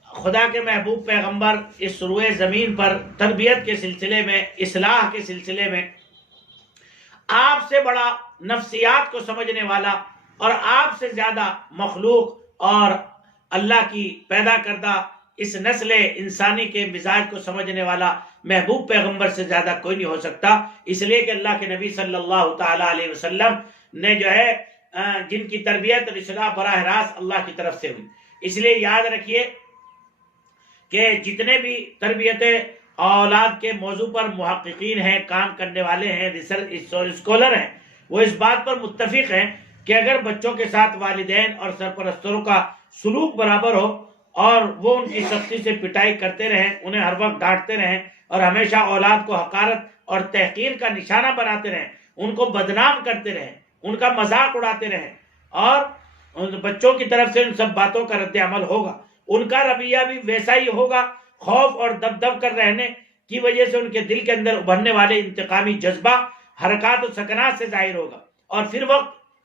خدا کے محبوب پیغمبر اس روئے زمین پر تربیت کے سلسلے میں، اصلاح کے سلسلے میں آپ سے بڑا نفسیات کو سمجھنے والا اور آپ سے زیادہ مخلوق اور اللہ کی پیدا کردہ اس نسل انسانی کے مزاج کو سمجھنے والا محبوب پیغمبر سے زیادہ کوئی نہیں ہو سکتا، اس لیے کہ اللہ کے نبی صلی اللہ تعالی علیہ وسلم نے جو ہے جن کی تربیت اور اصلاح براہ راست اللہ کی طرف سے ہوئی۔ اس لیے یاد رکھیے کہ جتنے بھی تربیت اولاد کے موضوع پر محققین ہیں، کام کرنے والے ہیں، ریسرچ اسکالر ہیں، وہ اس بات پر متفق ہیں کہ اگر بچوں کے ساتھ والدین اور سرپرستوں کا سلوک برابر ہو اور وہ ان کی سختی سے پٹائی کرتے رہیں، انہیں ہر وقت ڈانٹتے رہیں اور ہمیشہ اولاد کو حقارت اور تحقیر کا نشانہ بناتے رہیں، ان کو بدنام کرتے رہیں، ان کا مذاق اڑاتے رہیں، اور بچوں کی طرف سے ان سب باتوں کا رد عمل ہوگا، ان کا رویہ بھی ویسا ہی ہوگا، خوف اور دب دب کر رہنے کی وجہ سے ان کے دل کے اندر ابھرنے والے انتقامی جذبہ حرکات و سکنات سے ظاہر ہوگا، اور پھر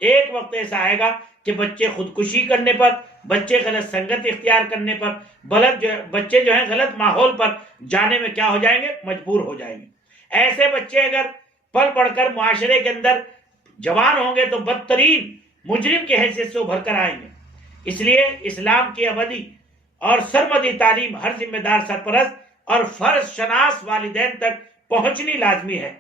ایک وقت ایسا آئے گا کہ بچے خودکشی کرنے پر، بچے غلط سنگت اختیار کرنے پر، بچے جو ہیں غلط ماحول پر جانے میں کیا ہو جائیں گے، مجبور ہو جائیں گے۔ ایسے بچے اگر پل پڑھ کر معاشرے کے اندر جوان ہوں گے تو بدترین مجرم کی حیثیت سے ابھر کر آئیں گے۔ اس لیے اسلام کی ابدی اور سرمدی تعلیم ہر ذمہ دار سرپرست اور فرض شناس والدین تک پہنچنی لازمی ہے،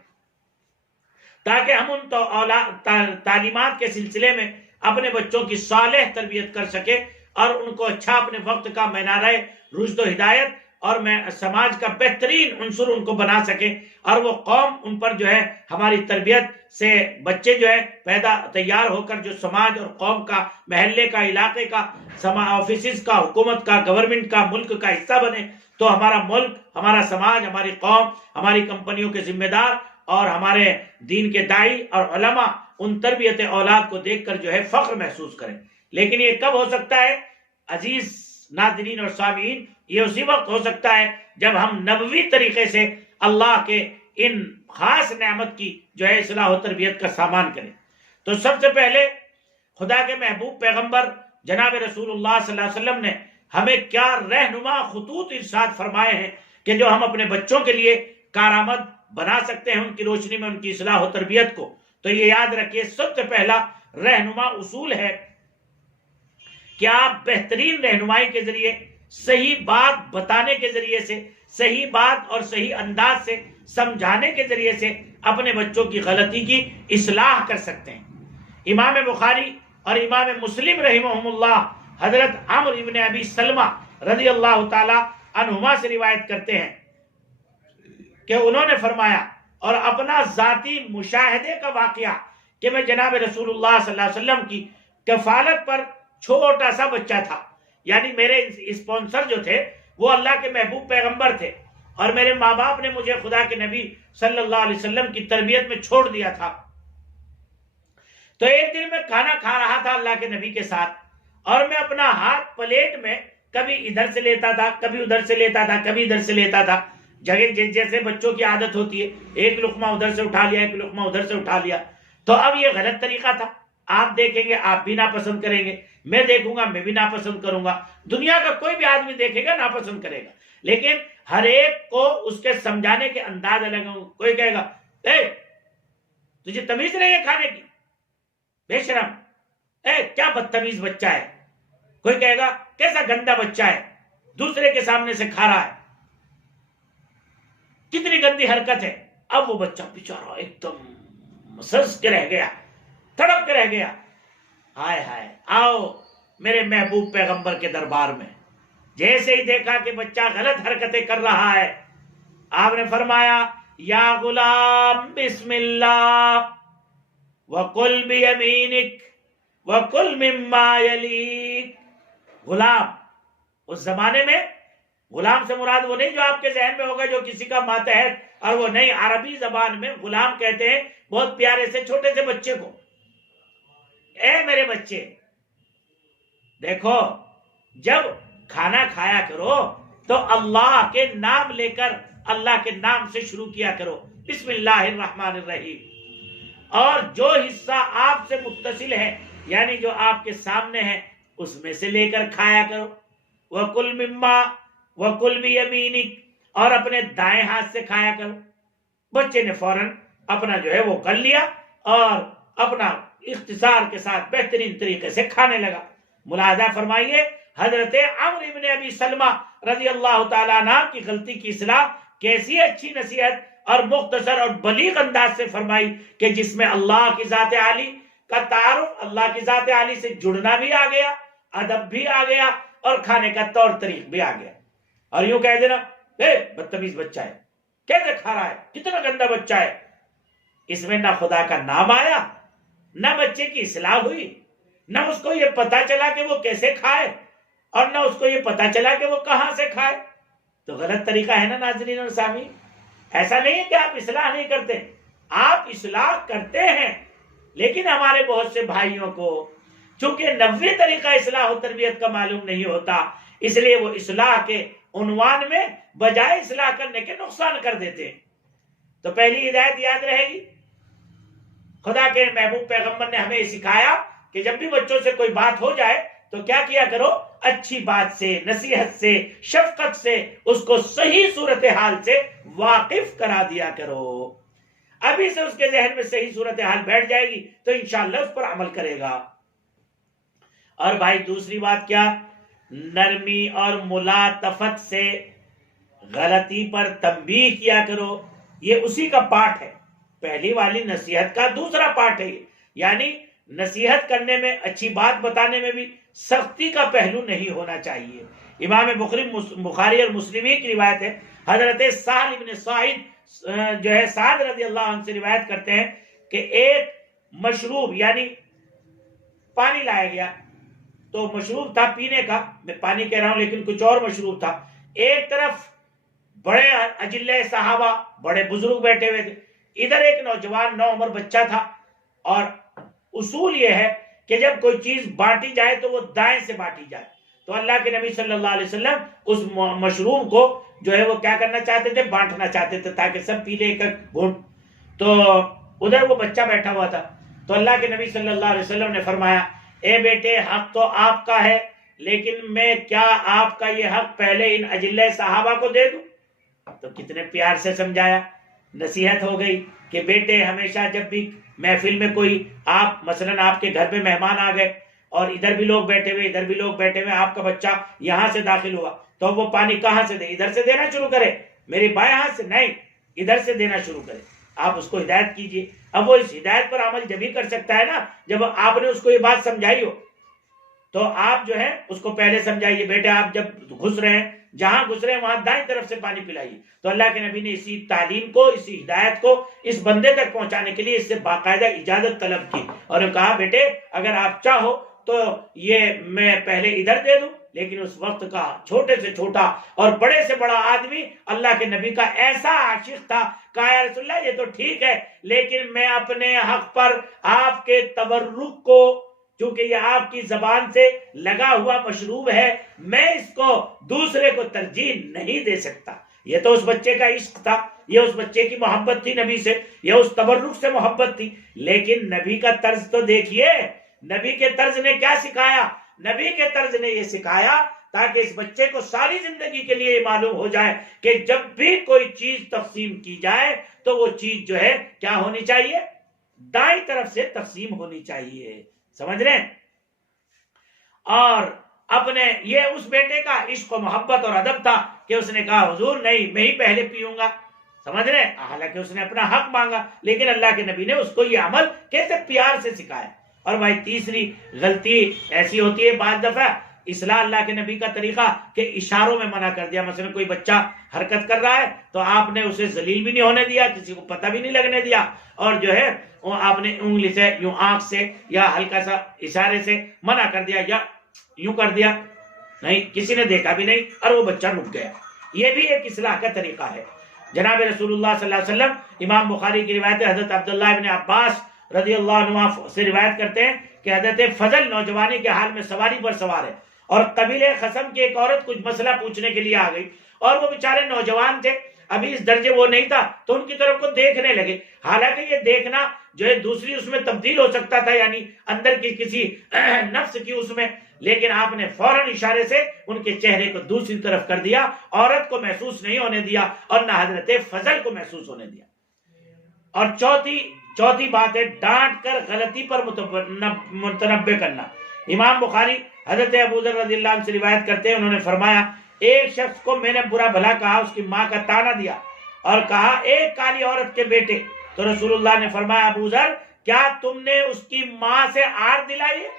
تاکہ ہم ان تعلیمات کے سلسلے میں اپنے بچوں کی صالح تربیت کر سکیں اور ان کو اچھا اپنے وقت کا مینارہ رشد و ہدایت اور سماج کا بہترین عنصر ان کو بنا سکیں، اور وہ قوم ان پر جو ہے ہماری تربیت سے بچے جو ہے تیار ہو کر جو سماج اور قوم کا، محلے کا، علاقے کا، آفیسز کا، حکومت کا، گورنمنٹ کا، ملک کا حصہ بنے، تو ہمارا ملک، ہمارا سماج، ہماری قوم، ہماری کمپنیوں کے ذمہ دار اور ہمارے دین کے داعی اور علماء ان تربیت اولاد کو دیکھ کر جو ہے فخر محسوس کریں۔ لیکن یہ کب ہو سکتا ہے عزیز ناظرین اور سامعین؟ یہ اسی وقت ہو سکتا ہے جب ہم نبوی طریقے سے اللہ کے ان خاص نعمت کی جو ہے اصلاح و تربیت کا سامان کریں۔ تو سب سے پہلے خدا کے محبوب پیغمبر جناب رسول اللہ صلی اللہ علیہ وسلم نے ہمیں کیا رہنما خطوط ارشاد فرمائے ہیں کہ جو ہم اپنے بچوں کے لیے کارآمد بنا سکتے ہیں ان کی روشنی میں ان کی اصلاح و تربیت کو۔ تو یہ یاد رکھیے، سب سے پہلا رہنما اصول ہے کہ آپ بہترین رہنمائی کے ذریعے، صحیح بات بتانے کے ذریعے سے، صحیح بات اور صحیح انداز سے سمجھانے کے ذریعے سے اپنے بچوں کی غلطی کی اصلاح کر سکتے ہیں۔ امام بخاری اور امام مسلم رحمہم اللہ حضرت عمرو ابن ابی سلمہ رضی اللہ تعالی عنہما سے روایت کرتے ہیں کہ انہوں نے فرمایا، اور اپنا ذاتی مشاہدے کا واقعہ، کہ میں جناب رسول اللہ صلی اللہ علیہ وسلم کی کفالت پر چھوٹا سا بچہ تھا، یعنی میرے اسپانسر جو تھے وہ اللہ کے محبوب پیغمبر تھے، اور میرے ماں باپ نے مجھے خدا کے نبی صلی اللہ علیہ وسلم کی تربیت میں چھوڑ دیا تھا۔ تو ایک دن میں کھانا کھا رہا تھا اللہ کے نبی کے ساتھ، اور میں اپنا ہاتھ پلیٹ میں کبھی ادھر سے لیتا تھا، کبھی ادھر سے لیتا تھا، کبھی ادھر سے لیتا تھا، جگہ جیسے بچوں کی عادت ہوتی ہے، ایک لقمہ ادھر سے اٹھا لیا، ایک لقمہ ادھر سے اٹھا لیا۔ تو اب یہ غلط طریقہ تھا، آپ دیکھیں گے آپ بھی ناپسند کریں گے، میں دیکھوں گا میں بھی ناپسند کروں گا، دنیا کا کوئی بھی آدمی دیکھے گا ناپسند کرے گا، لیکن ہر ایک کو اس کے سمجھانے کے انداز الگ ہوں۔ کوئی کہے گا اے تجھے تمیز نہیں ہے کھانے کی، بے شرم، اے کیا بدتمیز بچہ ہے، کوئی کہے گا کیسا گندا بچہ ہے، دوسرے کے سامنے سے کھا رہا ہے، کتنی گندی حرکت ہے۔ اب وہ بچہ بیچارہ ایک دم مسرس کے رہ گیا، تڑپ کے رہ گیا، ہائے ہائے آؤ میرے محبوب پیغمبر کے دربار میں۔ جیسے ہی دیکھا کہ بچہ غلط حرکتیں کر رہا ہے، آپ نے فرمایا یا غلام بسم اللہ وَقُلْ بِيَمِينِكَ وَقُلْ مِمَّا يَلِيكَ۔ غلام، اس زمانے میں غلام سے مراد وہ نہیں جو آپ کے ذہن میں ہوگا جو کسی کا ماتحت، اور وہ نہیں، عربی زبان میں غلام کہتے ہیں بہت پیارے سے چھوٹے سے بچے کو۔ اے میرے بچے دیکھو، جب کھانا کھایا کرو تو اللہ کے نام لے کر، اللہ کے نام سے شروع کیا کرو، بسم اللہ الرحمن الرحیم، اور جو حصہ آپ سے متصل ہے یعنی جو آپ کے سامنے ہے اس میں سے لے کر کھایا کرو۔ وَقُلْ مِمَّا وَقُلْ بِيَمِينِكَ، اور اپنے دائیں ہاتھ سے کھایا کرو۔ بچے نے فوراً اپنا جو ہے وہ کر لیا اور اپنا اختصار کے ساتھ بہترین طریقے سے کھانے لگا۔ ملاحظہ فرمائیے حضرت عمرو ابن ابی سلمہ رضی اللہ تعالیٰ عنہ کی غلطی کی اصلاح کیسی اچھی نصیحت اور مختصر اور بلیغ انداز سے فرمائی کہ جس میں اللہ کی ذات عالی کا تعارف، اللہ کی ذات عالی سے جڑنا بھی آ گیا، ادب بھی آ گیا، اور کھانے کا طور طریق بھی آ گیا۔ اور یوں کہہ دینا اے بدتمیز بچہ ہے، کیسے کھا رہا ہے، کتنا گندا بچہ ہے، اس میں نہ خدا کا نام آیا، نہ بچے کی اصلاح ہوئی، نہ اس کو یہ پتا چلا کہ وہ کیسے کھائے، اور نہ اس کو یہ پتا چلا کہ وہ کہاں سے کھائے۔ تو غلط طریقہ ہے نا ناظرین اور سامعین۔ ایسا نہیں ہے کہ آپ اصلاح نہیں کرتے، آپ اصلاح کرتے ہیں، لیکن ہمارے بہت سے بھائیوں کو چونکہ 90 طریقہ اصلاح و تربیت کا معلوم نہیں ہوتا، اس لیے وہ اصلاح کے عنوان میں بجائے اصلاح کرنے کے نقصان کر دیتے ہیں۔ تو پہلی ہدایت یاد رہے گی، خدا کے محبوب پیغمبر نے ہمیں سکھایا کہ جب بھی بچوں سے کوئی بات ہو جائے تو کیا کیا کرو، اچھی بات سے، نصیحت سے، شفقت سے اس کو صحیح صورتحال سے واقف کرا دیا کرو۔ ابھی سے اس کے ذہن میں صحیح صورتحال بیٹھ جائے گی تو انشاءاللہ اس پر عمل کرے گا۔ اور بھائی دوسری بات کیا، نرمی اور ملاطفت سے غلطی پر تنبیہ کیا کرو، یہ اسی کا پارٹ ہے، پہلی والی نصیحت کا دوسرا پارٹ ہے، یعنی نصیحت کرنے میں، اچھی بات بتانے میں بھی سختی کا پہلو نہیں ہونا چاہیے۔ امام بخاری اور مسلم کی روایت ہے، حضرت سہل ابن سعید جو ہے سعد رضی اللہ عنہ سے روایت کرتے ہیں کہ ایک مشروب یعنی پانی لایا گیا، تو مشروب تھا پینے کا، میں پانی کہہ رہا ہوں لیکن کچھ اور مشروب تھا۔ ایک طرف بڑے اجلے صحابہ، بڑے بزرگ بیٹھے ہوئے تھے، ادھر ایک نوجوان نوعمر بچہ تھا۔ اور اصول یہ ہے کہ جب کوئی چیز بانٹی جائے تو وہ دائیں سے بانٹی جائے، تو اللہ کے نبی صلی اللہ علیہ وسلم اس مشروب کو جو ہے وہ کیا کرنا چاہتے تھے، بانٹنا چاہتے تھے تاکہ سب پی لے ایک گھونٹ۔ تو ادھر وہ بچہ بیٹھا ہوا تھا، تو اللہ کے نبی صلی اللہ علیہ وسلم نے فرمایا اے بیٹے حق تو آپ کا ہے، لیکن میں کیا آپ کا یہ حق پہلے ان اجلے صحابہ کو دے دوں؟ تو کتنے پیار سے سمجھایا، نصیحت ہو گئی کہ بیٹے ہمیشہ جب بھی محفل میں کوئی آپ مثلاً آپ کے گھر پہ مہمان آ گئے اور ادھر بھی لوگ بیٹھے ہوئے ادھر بھی لوگ بیٹھے ہوئے، آپ کا بچہ یہاں سے داخل ہوا تو وہ پانی کہاں سے دے، ادھر سے دینا شروع کرے، میری بائیں ہاتھ سے نہیں، ادھر سے دینا شروع کرے۔ آپ اس کو ہدایت کیجئے۔ اب وہ اس ہدایت پر عمل جبھی کر سکتا ہے نا جب آپ نے اس کو یہ بات سمجھائی ہو۔ تو آپ جو ہے اس کو پہلے سمجھائیے، بیٹے آپ جب گھس رہے ہیں، جہاں گھس رہے ہیں وہاں دائیں طرف سے پانی پلائیے۔ تو اللہ کے نبی نے اسی تعلیم کو، اسی ہدایت کو اس بندے تک پہنچانے کے لیے اس سے باقاعدہ اجازت طلب کی، اور کہا بیٹے اگر آپ چاہو تو یہ میں پہلے ادھر دے دوں، لیکن اس وقت کا چھوٹے سے چھوٹا اور بڑے سے بڑا آدمی اللہ کے نبی کا ایسا عاشق تھا، کہا یا رسول اللہ یہ تو ٹھیک ہے، لیکن میں اپنے حق پر آپ کے تبرک کو، چونکہ یہ آپ کی زبان سے لگا ہوا مشروب ہے، میں اس کو دوسرے کو ترجیح نہیں دے سکتا۔ یہ تو اس بچے کا عشق تھا، یہ اس بچے کی محبت تھی نبی سے، یہ اس تبرک سے محبت تھی، لیکن نبی کا طرز تو دیکھیے، نبی کے طرز نے کیا سکھایا؟ نبی کے طرز نے یہ سکھایا تاکہ اس بچے کو ساری زندگی کے لیے یہ معلوم ہو جائے کہ جب بھی کوئی چیز تقسیم کی جائے تو وہ چیز جو ہے کیا ہونی چاہیے؟ دائیں طرف سے تقسیم ہونی چاہیے، سمجھ رہے ہیں؟ اور اپنے یہ اس بیٹے کا عشق و محبت اور ادب تھا کہ اس نے کہا حضور نہیں میں ہی پہلے پیوں گا، سمجھ رہے ہیں؟ حالانکہ اس نے اپنا حق مانگا، لیکن اللہ کے نبی نے اس کو یہ عمل کیسے پیار سے سکھایا۔ اور بھائی تیسری غلطی ایسی ہوتی ہے بعض دفعہ، اصلاح اللہ کے نبی کا طریقہ کہ اشاروں میں منع کر دیا۔ مثلا کوئی بچہ حرکت کر رہا ہے تو آپ نے اسے ذلیل بھی نہیں ہونے دیا، کسی کو پتہ بھی نہیں لگنے دیا، اور جو ہے آپ نے انگلی سے یوں آنکھ سے یا ہلکا سا اشارے سے منع کر دیا یا یوں کر دیا، نہیں کسی نے دیکھا بھی نہیں اور وہ بچہ رک گیا۔ یہ بھی ایک اصلاح کا طریقہ ہے۔ جناب رسول اللہ صلی اللہ علیہ وسلم، امام بخاری کی روایت ہے، حضرت عبداللہ ابن عباس رضی اللہ عنہ سے روایت کرتے ہیں کہ حضرت فضل نوجوانی کے حال میں سواری پر سوار ہے، اور قبیلہ خصم کی ایک عورت کچھ مسئلہ پوچھنے کے لیے آ گئی، اور وہ بیچارے نوجوان تھے، ابھی اس درجے وہ نہیں تھا، تو ان کی طرف کو دیکھنے لگے۔ حالانکہ یہ دیکھنا جو ہے دوسری اس میں تبدیل ہو سکتا تھا، یعنی اندر کی کسی نفس کی اس میں، لیکن آپ نے فوراً اشارے سے ان کے چہرے کو دوسری طرف کر دیا، عورت کو محسوس نہیں ہونے دیا اور نہ حضرت فضل کو محسوس ہونے دیا۔ اور چوتھی بات ہے ڈانٹ کر غلطی پر متنبع کرنا۔ امام بخاری حضرت ابو ذر رضی اللہ عنہ سے روایت کرتے ہیں، انہوں نے فرمایا ایک شخص کو میں نے برا بھلا کہا، اس کی ماں کا تانا دیا اور کہا ایک کالی عورت کے بیٹے، تو رسول اللہ نے فرمایا ابو ذر کیا تم نے اس کی ماں سے عار دلائی ہے،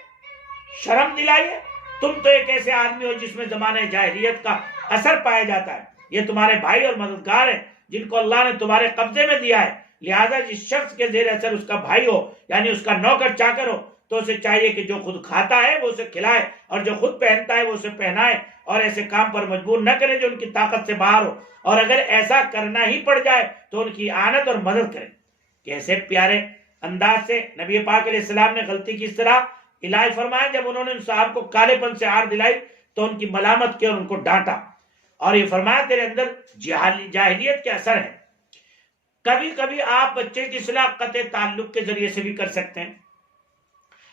شرم دلائی ہے؟ تم تو ایک ایسے آدمی ہو جس میں زمانہ جاہلیت کا اثر پایا جاتا ہے، یہ تمہارے بھائی اور مددگار ہیں جن کو اللہ نے تمہارے قبضے میں دیا ہے، لہذا جس شخص کے زیر اثر اس کا بھائی ہو، یعنی اس کا نوکر چاکر ہو، تو اسے چاہیے کہ جو خود کھاتا ہے وہ اسے کھلائے، اور جو خود پہنتا ہے وہ اسے پہنائے، اور ایسے کام پر مجبور نہ کرے جو ان کی طاقت سے باہر ہو، اور اگر ایسا کرنا ہی پڑ جائے تو ان کی اعانت اور مدد کرے۔ کیسے پیارے انداز سے نبی پاک علیہ السلام نے غلطی کی اس طرح علاج فرمایا، جب انہوں نے ان صاحب کو کالے پن سے عار دلائی تو ان کی ملامت کی اور ان کو ڈانٹا، اور یہ فرمایا تیرے اندر جاہلیت کے اثر ہے۔ کبھی کبھی آپ بچے کی اصلاح قطع تعلق کے ذریعے سے بھی کر سکتے ہیں۔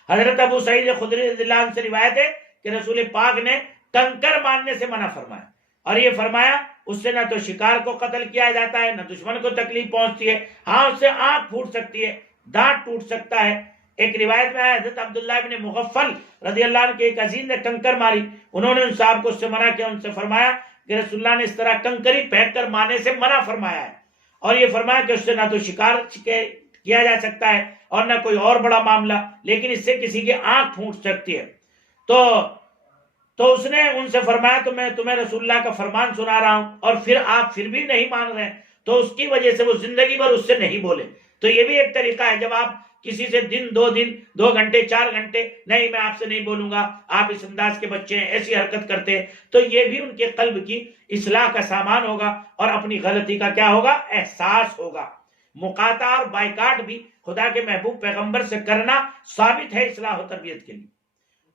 حضرت ابو سعید خدری رضی اللہ عنہ سے روایت ہے کہ رسول پاک نے کنکر مارنے سے منع فرمایا، اور یہ فرمایا اس سے نہ تو شکار کو قتل کیا جاتا ہے، نہ دشمن کو تکلیف پہنچتی ہے، ہاں اس سے آنکھ پھوٹ سکتی ہے، دانت ٹوٹ سکتا ہے۔ ایک روایت میں ہے حضرت عبداللہ ابن مغفل رضی اللہ عنہ کے ایک عزیز نے کنکر ماری، انہوں نے ان صاحب کو اس سے منع کیا، ان سے فرمایا کہ رسول اللہ نے اس طرح کنکری پھینک کر مارنے سے منع فرمایا ہے، اور یہ فرمایا کہ اس سے نہ تو شکار کیا جا سکتا ہے اور نہ کوئی اور بڑا معاملہ، لیکن اس سے کسی کی آنکھ پھوٹ سکتی ہے۔ تو اس نے ان سے فرمایا تو میں تمہیں رسول اللہ کا فرمان سنا رہا ہوں، اور پھر آپ پھر بھی نہیں مان رہے ہیں، تو اس کی وجہ سے وہ زندگی بھر اس سے نہیں بولے۔ تو یہ بھی ایک طریقہ ہے، جب آپ کسی سے دن 2 گھنٹے 4 گھنٹے نہیں میں آپ سے نہیں بولوں گا، آپ اس انداز کے بچے ہیں، ایسی حرکت کرتے ہیں، تو یہ بھی ان کے قلب کی اصلاح کا سامان ہوگا، اور اپنی غلطی کا کیا ہوگا؟ احساس ہوگا۔ مقاطع اور بائیکاٹ بھی خدا کے محبوب پیغمبر سے کرنا ثابت ہے اصلاح و تربیت کے لیے۔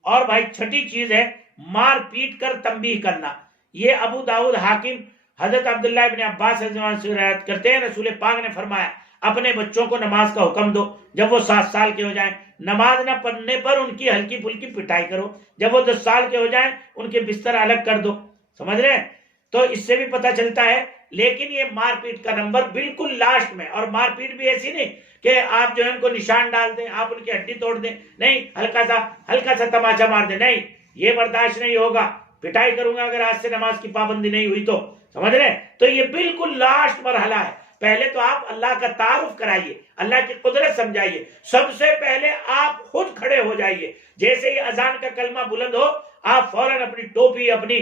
اور بھائی چھٹی چیز ہے مار پیٹ کر تنبیہ کرنا۔ یہ ابو داؤد حاکم حضرت عبداللہ ابن عباس رضی اللہ عنہ سے روایت کرتے ہیں، رسول پاک نے فرمایا اپنے بچوں کو نماز کا حکم دو، جب وہ 7 سال کے ہو جائیں نماز نہ پڑھنے پر ان کی ہلکی پھلکی پٹائی کرو، جب وہ 10 سال کے ہو جائیں ان کے بستر الگ کر دو، سمجھ رہے ہیں؟ تو اس سے بھی پتہ چلتا ہے، لیکن یہ مار پیٹ کا نمبر بالکل لاسٹ میں، اور مار پیٹ بھی ایسی نہیں کہ آپ جو ہے ان کو نشان ڈال دیں، آپ ان کی ہڈی توڑ دیں، نہیں، ہلکا سا تماچا مار دیں، نہیں، یہ برداشت نہیں ہوگا، پٹائی کروں گا اگر آج سے نماز کی پابندی نہیں ہوئی تو، سمجھ رہے ہیں؟ تو یہ بالکل لاسٹ مرحلہ ہے، پہلے تو آپ اللہ کا تعارف کرائیے، اللہ کی قدرت سمجھائیے، سب سے پہلے آپ خود کھڑے ہو جائیے، جیسے ہی اذان کا کلمہ بلند ہو آپ فوراً اپنی ٹوپی، اپنی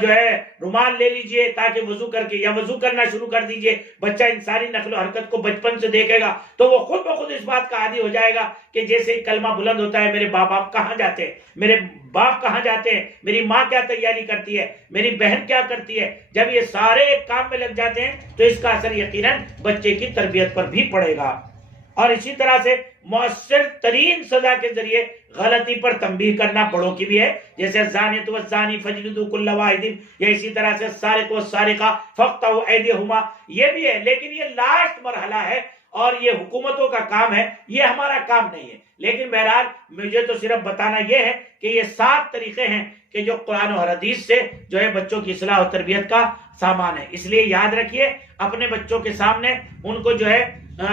جو ہے رومال لے لیجئے تاکہ وضو کر کے یا وضو کرنا شروع کر دیجئے۔ بچہ انسانی نقل و حرکت کو بچپن سے دیکھے گا تو وہ خود بخود اس بات کا عادی ہو جائے گا کہ جیسے ہی کلمہ بلند ہوتا ہے میرے باپ کہاں جاتے ہیں، میرے باپ کہاں جاتے ہیں، میری ماں کیا تیاری کرتی ہے، میری بہن کیا کرتی ہے۔ جب یہ سارے ایک کام میں لگ جاتے ہیں تو اس کا اثر یقیناً بچے کی تربیت پر بھی پڑے گا۔ اور اسی طرح سے مؤثر ترین سزا کے ذریعے غلطی پر تنبیہ کرنا بڑوں کی بھی ہے، جیسے الزانیۃ والزانی فاجلدوا کل واحد، یا اسی طرح سے السارق والسارقہ فاقطعوا ایدیہما، یہ بھی ہے، لیکن یہ لاسٹ مرحلہ ہے اور یہ حکومتوں کا کام ہے، یہ ہمارا کام نہیں ہے۔ لیکن بہرحال مجھے تو صرف بتانا یہ ہے کہ یہ 7 طریقے ہیں کہ جو قرآن و حدیث سے جو ہے بچوں کی اصلاح و تربیت کا سامان ہے۔ اس لیے یاد رکھیے، اپنے بچوں کے سامنے ان کو جو ہے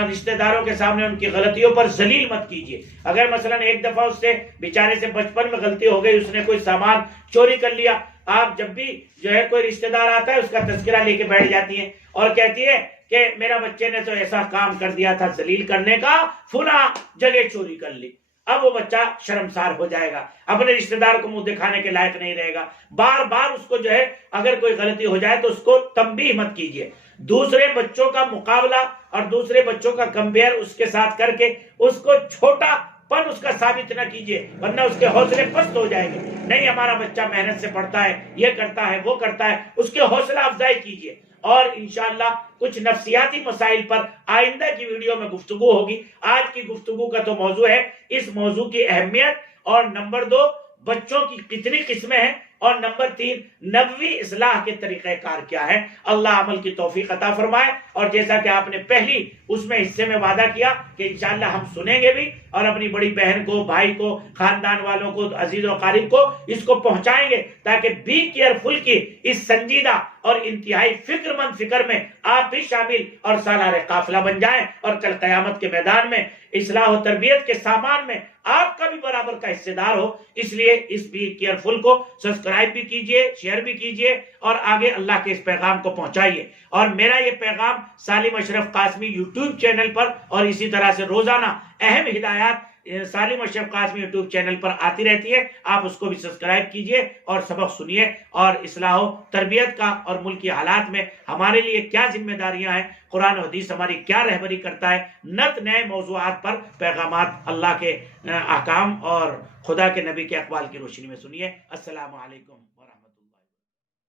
رشتہ داروں کے سامنے ان کی غلطیوں پر ذلیل مت کیجیے۔ اگر مثلا ایک دفعہ اس سے بیچارے سے بچپن میں غلطی ہو گئی، اس نے کوئی سامان چوری کر لیا، آپ جب بھی جو ہے کوئی رشتہ دار آتا ہے اس کا تذکرہ لے کے بیٹھ جاتی ہیں اور کہتی ہے کہ میرا بچے نے تو ایسا کام کر دیا تھا ذلیل کرنے کا، فلاں جگہ چوری کر لی۔ اب وہ بچہ شرمسار ہو جائے گا، اپنے رشتہ دار کو منہ دکھانے کے لائق نہیں رہے گا۔ بار بار اس کو جو ہے اگر کوئی غلطی ہو جائے تو اس کو تنبیہ مت کیجیے، دوسرے بچوں کا مقابلہ اور دوسرے بچوں کا کمپیئر اس کے ساتھ کر کے اس کو چھوٹا پن اس کا ثابت نہ کیجیے، ورنہ اس کے حوصلے پست ہو جائیں گے۔ نہیں، ہمارا بچہ محنت سے پڑھتا ہے، یہ کرتا ہے وہ کرتا ہے، اس کے حوصلہ افزائی کیجیے۔ اور انشاءاللہ کچھ نفسیاتی مسائل پر آئندہ کی ویڈیو میں گفتگو ہوگی۔ آج کی گفتگو کا تو موضوع ہے اس موضوع کی اہمیت، اور نمبر 2 بچوں کی کتنی قسمیں ہیں، اور نمبر 3 نبوی اصلاح کے طریقہ کار کیا ہے۔ اللہ عمل کی توفیق عطا فرمائے، اور جیسا کہ آپ نے پہلی اس میں حصے میں وعدہ کیا کہ انشاءاللہ ہم سنیں گے بھی، اور اپنی بڑی بہن کو، بھائی کو، خاندان والوں کو، عزیز و قریب کو اس کو پہنچائیں گے، تاکہ بی کیئرفل کی اس سنجیدہ اور انتہائی فکر مند فکر میں آپ بھی شامل اور سالار قافلہ بن جائیں، اور کل قیامت کے میدان میں اصلاح و تربیت کے سامان میں آپ کا بھی برابر کا حصہ دار ہو۔ اس لیے اس بی کیئرفل کو سبسکرائب بھی کیجئے، شیئر بھی کیجئے، اور آگے اللہ کے اس پیغام کو پہنچائیے۔ اور میرا یہ پیغام سالم اشرف قاسمی یوٹیوب چینل پر، اور اسی طرح سے روزانہ اہم ہدایات سالم اشرف قاسمی یوٹیوب چینل پر آتی رہتی ہے، آپ اس کو بھی سبسکرائب کیجئے اور سبق سنیے، اور اصلاح و تربیت کا اور ملکی حالات میں ہمارے لیے کیا ذمہ داریاں ہیں، قرآن و حدیث ہماری کیا رہبری کرتا ہے، نت نئے موضوعات پر پیغامات اللہ کے احکام اور خدا کے نبی کے اقوال کی روشنی میں سنیے۔ السلام علیکم۔